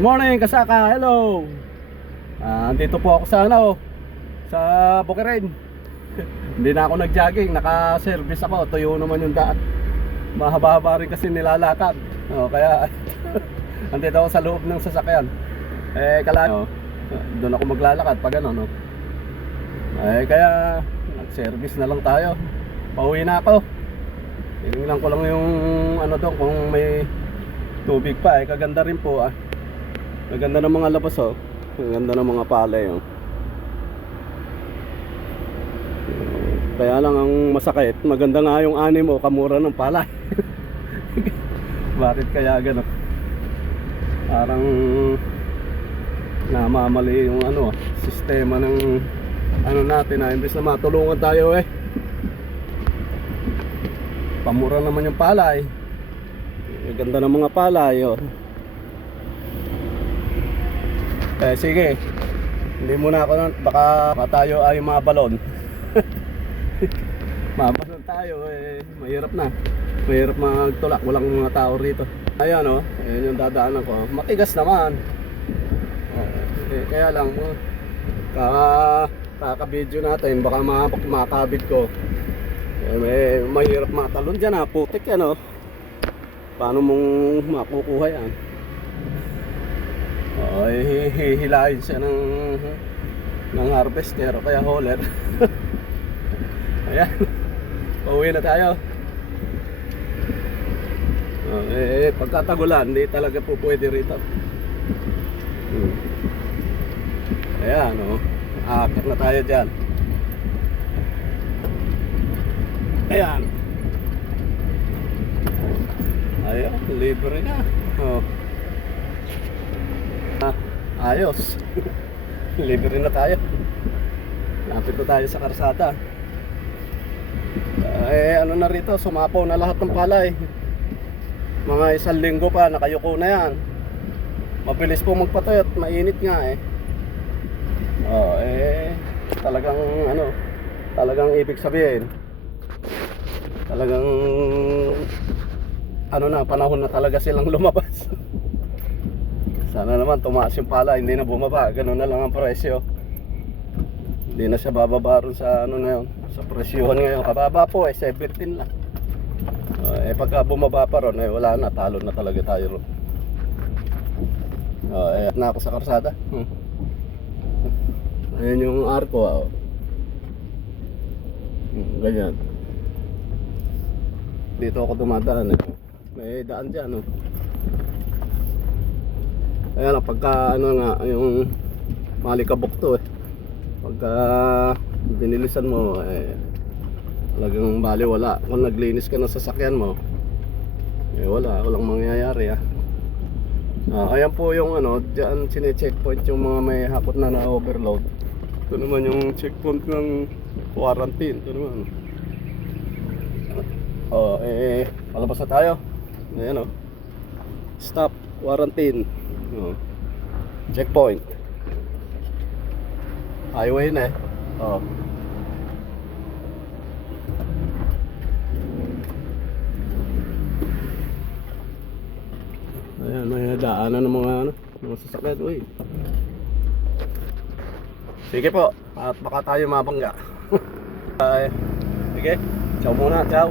Good morning, Kasaka. Hello. Ah, andito po ako sa ano, sa Bukirin. Hindi na ako nag-jogging, naka-service ako. Tuyo naman yung daan. Mahaba-haba rin kasi nilalakad. Oh, kaya andito ako sa loob ng sasakyan. Eh, kala no, doon ako maglalakad pag ano, no. Eh, kaya nag-service na lang tayo. Pauwi na ako. Tingnan ko lang yung ano doon kung may tubig pa eh. Kaganda rin po ah. Maganda ng mga labas oh. Ang ganda ng mga palay oh. Kaya lang ang masakit, maganda nga yung ani mo, kamura ng palay. Bakit kaya gano'n? Parang namamali yung ano, sistema ng ano natin na imbes na matulungan tayo eh. Pamura naman yung palay. Ang ganda ng mga palay oh. Eh sige. Hindi muna ako nun- baka, baka tayo ay mga balon. Mabalon tayo eh mahirap na. Mahirap magtulak, walang mga tao rito. Ayan oh, ayan yung dadaanan ko. Matigas naman. Oh, eh, kaya lang oh, kaka kaka-video natin baka ma- makakabit ko. Eh, may mahirap matalon diyan ah, putik yan oh. Paano mong makukuha yan? Eh, hihilahin siya ng ng harvester o kaya hauler. Ayan. Pauwi na tayo. Oh, eh, pagkatagulan, hindi talaga po pwede rito. Hmm. Ayan, oh. Akit na tayo dyan. Ayan. Ayan, libre na. Oh. Ah, ayos. libre na tayo. Lapit na tayo sa karsada. Eh, ano na rito, sumapaw na lahat ng palay. Mga isang linggo pa, nakayuko na yan. Mabilis po magpatay at mainit nga eh. Oh, eh, talagang ano, talagang ibig sabihin, talagang ano na, panahon na talaga silang lumabas. Sana naman tumaas yung pala, hindi na bumaba, ganun na lang ang presyo. Hindi na siya bababa ron sa ano na yun, sa presyohan ngayon. Kababa po eh, 17 lang. Uh, eh pagka bumaba pa ron, eh wala na, talo na talaga tayo ron. Uh, eh, na ako sa karsada. Hmm. Ayan yung arko ah. oh. Hmm, ganyan. Dito ako dumadaan eh. May daan dyan oh. Kaya lang pagka ano nga yung malikabok to eh. Pagka binilisan mo eh talagang bali wala. Kung naglinis ka ng sasakyan mo eh wala, walang mangyayari ah. Ah, ayan po yung ano, diyan sine-checkpoint yung mga may hakot na na overload. Ito naman yung checkpoint ng quarantine. Ito naman. Oh, eh, palabas na tayo. Ayan oh. Stop, quarantine. Oh. Checkpoint. Highway na eh. Oh. Ayan, may daanan ng mga ano, mga sasakyan. Uy. Sige po, at baka tayo mabangga. Ay, sige, ciao muna, ciao.